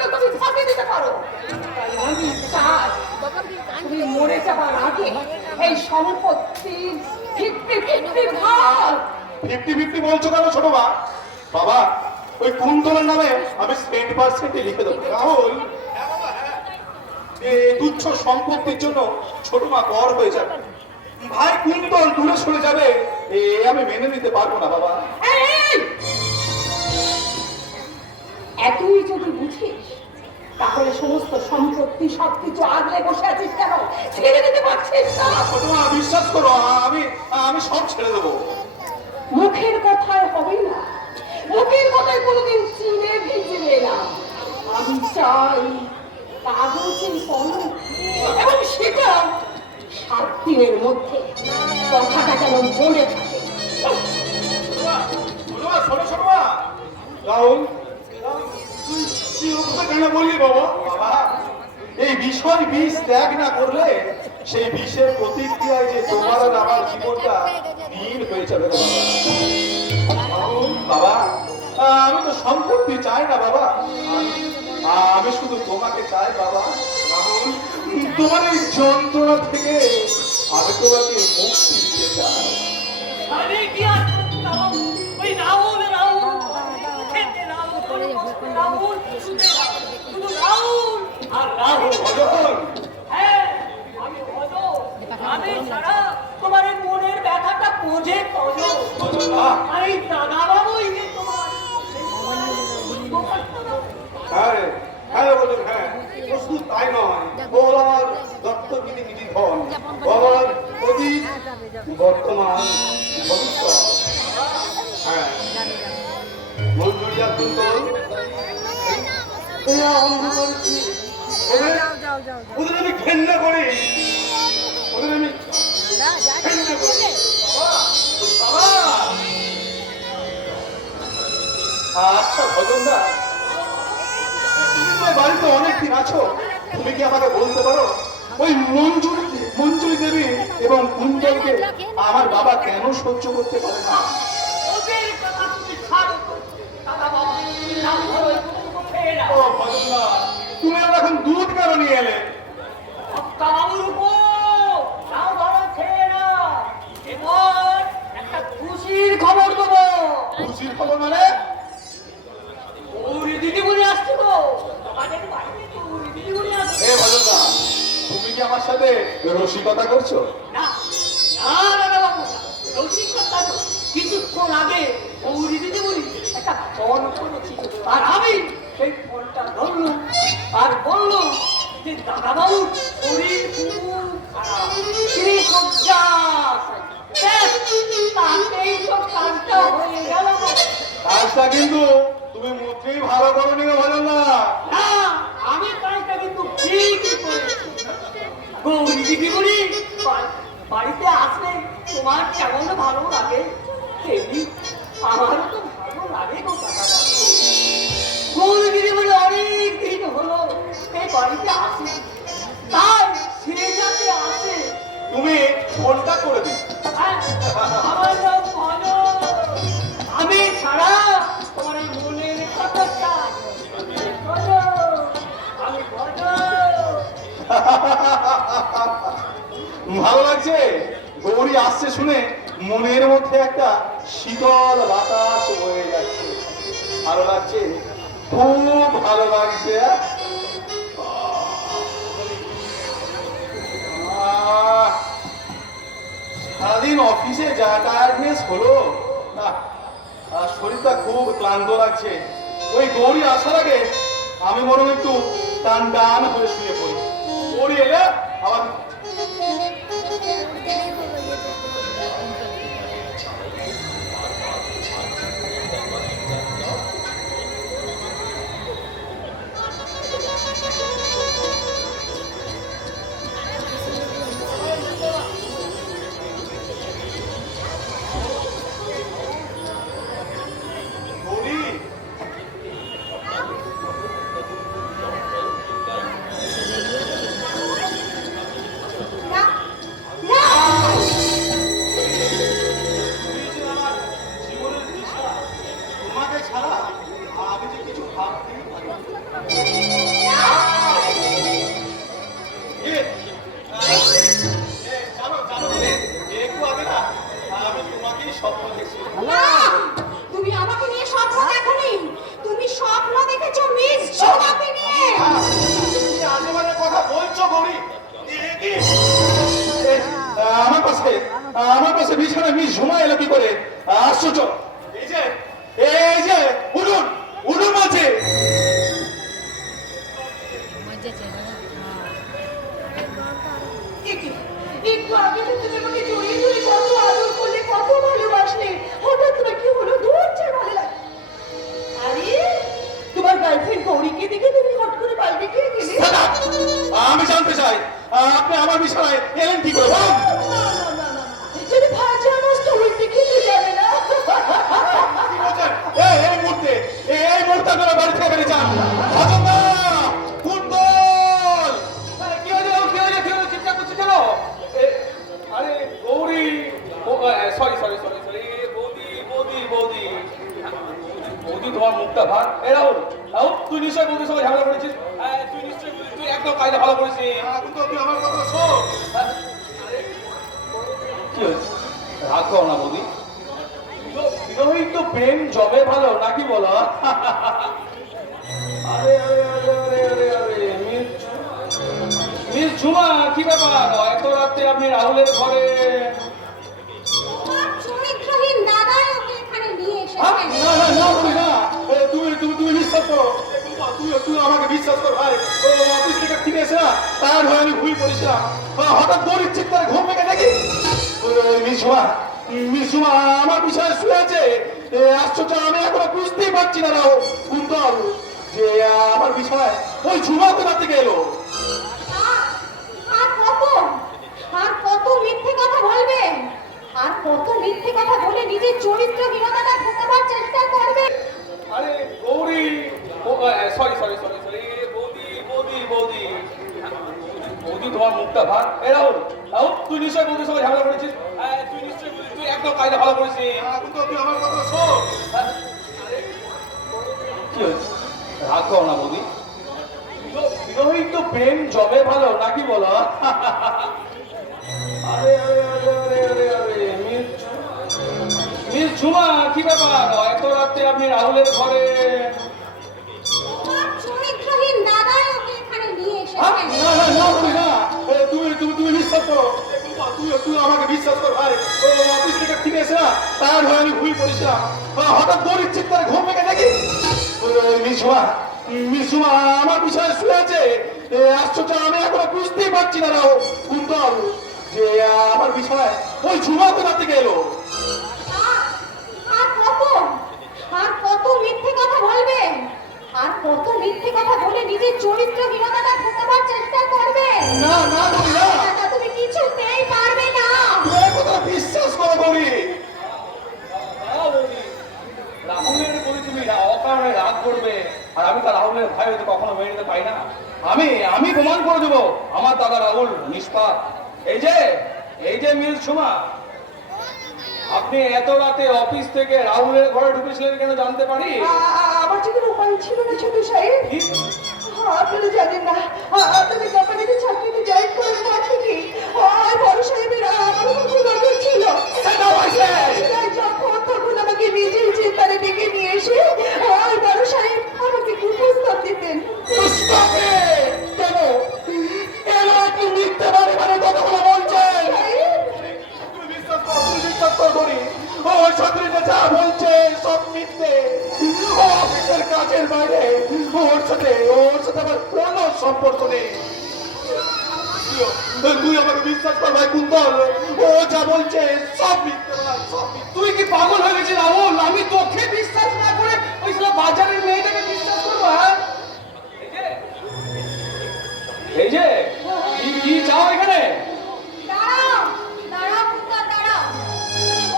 জীবনটা তুমি ফাঁকি দিতে পারো। তাই আমি চাই তুমি মরে যাবার আগে এই সম্পত্তির 50-50 ভাগ। 50-50 বলছো কেন ছোট মা? বাবা ওই কুন্তলের নামে আমি 70% লিখে দেবো। রাহুল এই তুচ্ছ সম্পত্তির জন্য ছোট মা পর হয়ে যাবে, ভাই কুন্তল দূরে সরে যাবে, আমি মেনে নিতে পারবো না বাবা। এতই যদি বুঝিস তাহলে সমস্ত সম্পত্তি সবকিছু আগলে বসে আছিস কেন? ছেড়ে দিতে পারছিস না? ছোট মা বিশ্বাস করো, আমি আমি সব ছেড়ে দেবো। মুখের কথায় হবে না, মুখের কথায় কোনোদিন চিনে ভিজবে না। আমি চাই কাগজের কলম, এবং সেটা 7 দিনের মধ্যে। কথাটা যেন মনে থাকে। রাহুল তুই কেন বললি বাবা? বাবা এই বিষয় বিষ ত্যাগ না করলে সেই বিষের প্রতিক্রিয়ায় যে তোমার আর আমার জীবনটা নীল হয়ে যাবে বাবা। আমি তো সম্পত্তি চাই না বাবা, আমি শুধু তোমাকে চাই বাবা। রাহুল তোমার এই যন্ত্রণা থেকে আমি তোমাকে মুক্তি দিতে চাই। তোমার মনের ব্যথাটা বোঝে এই দাদা বাবু। হ্যাঁ হ্যাঁ বলুন, হ্যাঁ শুধু তাই নয়, ওর দত্তগিরি গিরি ধন বাবার অতীত বর্তমান ভবিষ্যৎ। হ্যাঁ মঞ্জুরিয়া কুন্তল ওদের আমি ঘেন্না করি, ওদের আমি ঘেন্না করি। আচ্ছা ভজনদা, বাড়িতে অনেকদিন আছো, তুমি কি আমাকে বলতে পারো ওই মঞ্জুরি দেবী এবং কুন্তলকে আমার বাবা কেন সহ্য করতে পারে না? তুমি আর এখন দুধ কেন নিয়ে এলে? একটা খুশির খবর দেবো। খুশির খবর মানে? দিদিমণি আসছে তো। তুমি কি আমার সাথে রসিকতা করছো? না না বাবু, রসিকতা তো কিছুক্ষণ আগে গৌরী দিদিমণি একটা ফোন করেছিল, আর আমি সেই ফোনটা ধরলুম আর বললুম যে দাদাবাবুর শরীর খুব খারাপ, তিনি তাতেই তো কাজটা হয়ে গেল। কাজটা কিন্তু তুমি মোটেই ভালো করোনি ভজন না। আমি কাজটা কিন্তু ঠিকই করেছি। গৌরী দিদিমণি বাড়িতে আসলে তোমার কেমন ভালো লাগে, তেমনি আমারও তো ভালো লাগে গো দাদাবাবু। গৌরী দিদিমণি অনেক দিন হলো এই বাড়িতে আসে, তাই সে যাতে আসে তুমি ফোনটা করে দিই। আমার নাম ভালো, আমি ছাড়া তোমার এই মনের কথাটা আমি ভালো লাগছে গৌরী আসছে শুনে, মনের মধ্যে একটা শীতল বাতাস বয়ে যাচ্ছে। ভালো লাগছে, খুব ভালো লাগছে। সারাদিন অফিসে যা টায়ার্ডনেস হলো না, শরীরটা খুব ক্লান্ত লাগছে। ওই গৌরী আসার আগে আমি বরং একটু টান টান হয়ে শুয়ে পড়ি। গৌরী এলে আবার আমার পাশে বিছানায় মিস ঝুমা এলো কি করে? আশ্চর্য! এই যে উঠুন উঠুন বলছে। একটু আগে তো তুমি আমাকে জড়িয়ে ধরে কত আদর করলে, কত ভালোবাসলে, হঠাৎ তোমার কি হলো? দূর চেয়ে ভালো লাগে। আরে তোমার গার্লফ্রেন্ড গৌরীকে দেখে তুমি হট করে পাল্টে গিয়ে গেলে? আমি জানতে চাই আপনি আমার বিছানায় এলেন কি করে? বলুন। যদি ভাজা মাছ তো উল্টে খেতে যাবে না। কি বলছেন? এই মুহূর্তে আপনারা বাড়ি থেকে বেরিয়ে যান। হাজম না ফুটবল। কি হয়েছে? চিন্তা করছি কেন? আরে গৌরী, সরি বৌদি তোমার মুখটা ভার। রাহুল তুই নিশ্চয়ই বৌদির সঙ্গে ঝামেলা করেছিস। তুই একদম কায়দা ভালো করেছিস। এখন তো তুই আমার কথা শোন। কি হয়েছে? রাগ করো না বৌদি, বিবাহিত প্রেম জমে ভালো নাকি বলো? আরে মিস ঝুমা, কি ব্যাপার? এত রাতে আপনি রাহুলের ঘরে? চরিত্রহীন দাদাই ওকে এখানে নিয়ে হ্যাঁ? এসেছেন। না বলি না। তুমি বিশ্বাস করো। তুই আমাকে বিশ্বাস কর ভাই। ও অফিস থেকে ফিরে এসে না তার হয়ে আমি ভুল করেছিলাম। হঠাৎ গরিব চিৎকারে ঘুম ভেঙে দেখি মিস ঝুমা আমার বিছানায় শুয়ে আছে। আশ্চর্য! আমি এখনো বুঝতেই পারছি না রাও কুন্তল যে আমার বিছানায় ওই ঝুমা কোথা থেকে এলো। আর কত মিথ্যে কথা বলবে? আর কত মিথ্যে কথা বলে নিজের চরিত্রহীনতাটা ঢোকাবার চেষ্টা করবে? আরে গৌরী, সরি বৌদি তোমার মুখটা ভার। রাহুল তুই নিশ্চয়ই বৌদির সঙ্গে ঝামেলা করেছিস। তুই একদম কায়দা ভালো করেছিস। এখন তো তুই আমার কথা শোন। কি হয়েছে? রাগ করো না বৌদি, বিবাহিত প্রেম জমে ভালো নাকি বলো? আরে মিস ঝুমা, কি ব্যাপার? এত রাতে আপনি রাহুলের ঘরে? চরিত্রহীন দাদাই ওকে এখানে নিয়ে হ্যাঁ? এসেছেন। না বলি না। তুমি বিশ্বাস করো। তুই আমাকে বিশ্বাস কর ভাই। ও অফিস থেকে ফিরে এসে না তার হয়ে আমি ভুল করেছিলাম। হঠাৎ গরিব চিৎকারে ঘুম ভেঙে দেখি মিস ঝুমা আমার বিছানায় শুয়ে আছে। আশ্চর্য! আমি এখনো বুঝতেই পারছি না রাও কুন্তল যে আমার বিছানায় ওই ঝুমা কোথা থেকে এলো। আর কত মিথ্যে কথা বলবে? আর কত মিথ্যে কথা বলে নিজের চরিত্রহীনতাটা ঢোকাবার চেষ্টা করবে? না বলি না। দাদা, তুমি কিছুতেই পারবে না। তুই এই কথাটা বিশ্বাস করো গৌরী। রাহুলের বলি তুমি অকারণে রাগ করবে, আর আমি তো রাহুলের ভাই হয়তো কখনো মেনে নিতে পারি না। আমি প্রমাণ করে দেবো আমার দাদা রাহুল নিষ্পাপ। এই যে মিস ঝুমা, আপনি এত রাতে অফিস থেকে রাহুলের ঘরে ঢুকেছিলেন কেন জানতে পারি? আমার যে কোনো উপায় ছিল না ছোট সাহেব। কি? আপনারা জানেন না, আপনাদের কোম্পানিতে চাকরিতে জয়েন করার পর থেকে বড় সাহেবের আমার উপর খুব নজর ছিল। যখন তখন আমাকে নিজের চেম্বারে ডেকে নিয়ে এসে বড় সাহেব আমাকে কুপ্রস্তাব দিতেন। কেন এলো আপনি মিথ্যে বারে কতগুলো বলছেন। তুই বিশ্বাস কর গৌরী। ওই ছাত্রীটা যা বলছে সব মিথ্যে। ও অফিসের কাজের বাইরে ওর সাথে আমার কোনো সম্পর্ক নেই। তুই আমাকে বিশ্বাস কর ভাই কুন্তল, ও যা বলছে সব মিথ্যে সব মিথ্যে। তুই কি পাগল হয়ে গেছিস রাহুল? আমি তোকে বিশ্বাস না করে ওই সব বাজারের মেয়েটাকে বিশ্বাস করবো? হ্যাঁ, এই যে কি চাও এখানে? দাঁড়াও পুত্র, দাঁড়াও।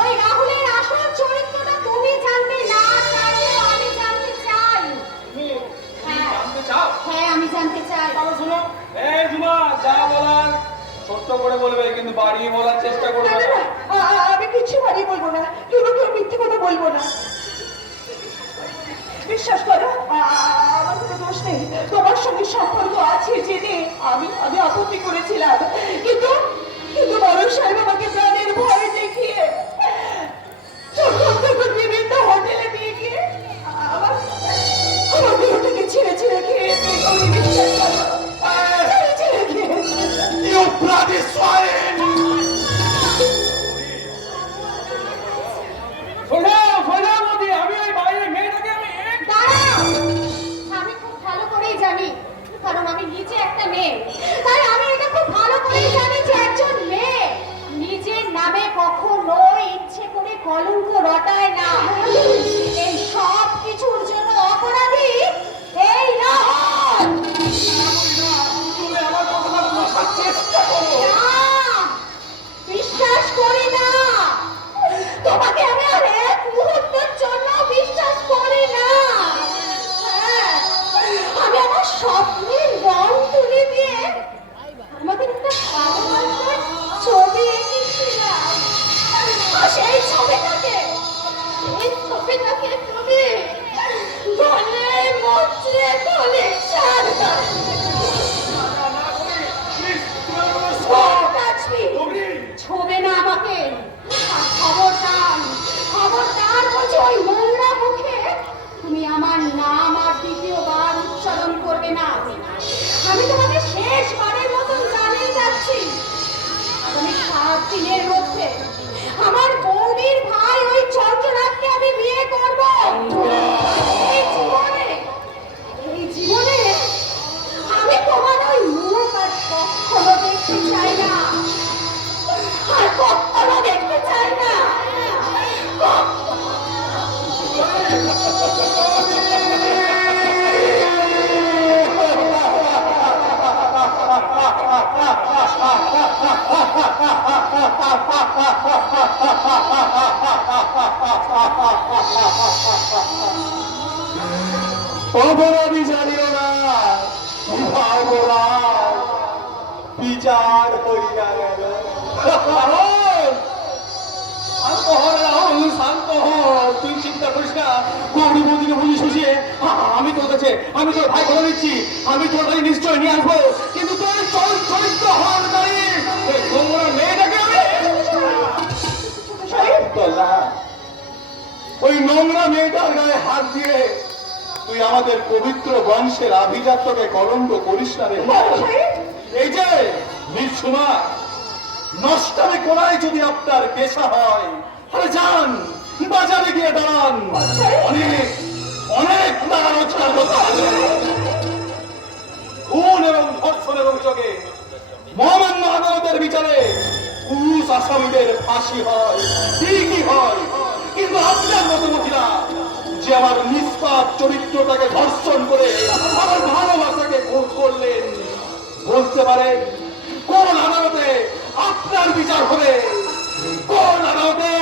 ওই রাহুলের আসল চরিত্রটা তুমি জানতে না চাইলেও আমি জানতে চাই। তুমি হ্যাঁ। জানতে চাও? হ্যাঁ, আমি জানতে চাই। তাহলে শোনো, এই ঝুমা, যা বলার ছোট্ট করে বলবে, কিন্তু বাড়িয়ে বলার চেষ্টা করবে না। আমি কিছু বাড়িয়ে বলবো না, কেউ মিথ্যে কথা বলবো না। বিশ্বাস করো, আমার কোনো দোষ নেই। তোমার সঙ্গে সম্পর্ক আছে জেনে আমি আপত্তি করেছিলাম, কিন্তু বড় সাহেব আমাকে প্রাণের ভয় দেখিয়ে যখন বিভিন্ন হোটেলে নিয়ে গিয়ে আমার দেহটাকে ছিঁড়ে খেয়েছে। বিশ্বাস করো, ছিঁড়ে খেয়েছে। You bloody swine! জানি, কারণ আমি নিজে একটা মেয়ে। তাই আমি এটা খুব ভালো করে জানি যে একজন মেয়ে নিজের নামে কখনো ইচ্ছে করে কলঙ্ক রটায় না। এই সব কিছুর জন্য অপরাধী এই রাহুল। তুমি আমার কথাটা বোঝার চেষ্টা করো। না, বিশ্বাস করি না। তোমাকে আমি আর এক মুহূর্তের জন্য বিশ্বাস করি না। হ্যাঁ, আমি আমার স্বপ্নের রং তুলে দিয়ে আমাদের একটা ভালোবাসার ছবি এঁকেছিলাম। আর সেই ছবিটাকে তুমি গলে মচড়ে collection ছবে না আমাকে। আর খবরদার বলছি, ওই নোংরা মুখে তুমি আমার নাম আর দ্বিতীয়বার উচ্চারণ করবে না। আমি তোমাকে শেষবারের মতন জানিয়ে যাচ্ছি, আগামী 7 দিনের মধ্যে আমার বৌদির ভাই ওই চন্দ্রনাথকে আমি বিয়ে করব। এই জীবনে আমি তোমার ওই মুখ আর কখনো দেখতে চাই না, আর কখনো দেখতে চাই না। অপরাধী জানিও না, অপরাধ বিচার হইয়া গেল। শান্ত হ রাহুল, শান্ত হ। তুই চিন্তা করিস না। গৌরী বৌদিকে বুঝি সুঝিয়ে আমি তোর কাছে, আমি তোর ভাই করে দিচ্ছি। আমি তোর কাছে নিশ্চয় নিয়ে আসবো। কিন্তু তোর চরিত্র হওয়ার দাঁড়িয়ে ওই নোংরা মেয়েটাকে ওই নোংরা মেয়েটার গায়ে হাত দিয়ে তুই আমাদের পবিত্র বংশের আভিজাত্যকে কলঙ্ক করিস না রে। এই যে নিঃসুমা, নষ্টামে কোনায় যদি আপনার পেশা হয়, তাহলে যান বাজারে গিয়ে দাঁড়ান। অনেক অনেক টাকা রোজগার করতে হবে। খুন এবং ধর্ষণের অভিযোগে মহামান্য আদালতের বিচারে পুরুষ আসামিদের ফাঁসি হয়, ঠিকই হয়। কিন্তু আপনার মতো মহিলা যে আমার নিষ্পাপ চরিত্রটাকে ধর্ষণ করে আমার ভালোবাসাকে ভোগ করলেন, বলতে পারেন কোন আদালতে আপনার বিচার হবে? কোন আদালতে?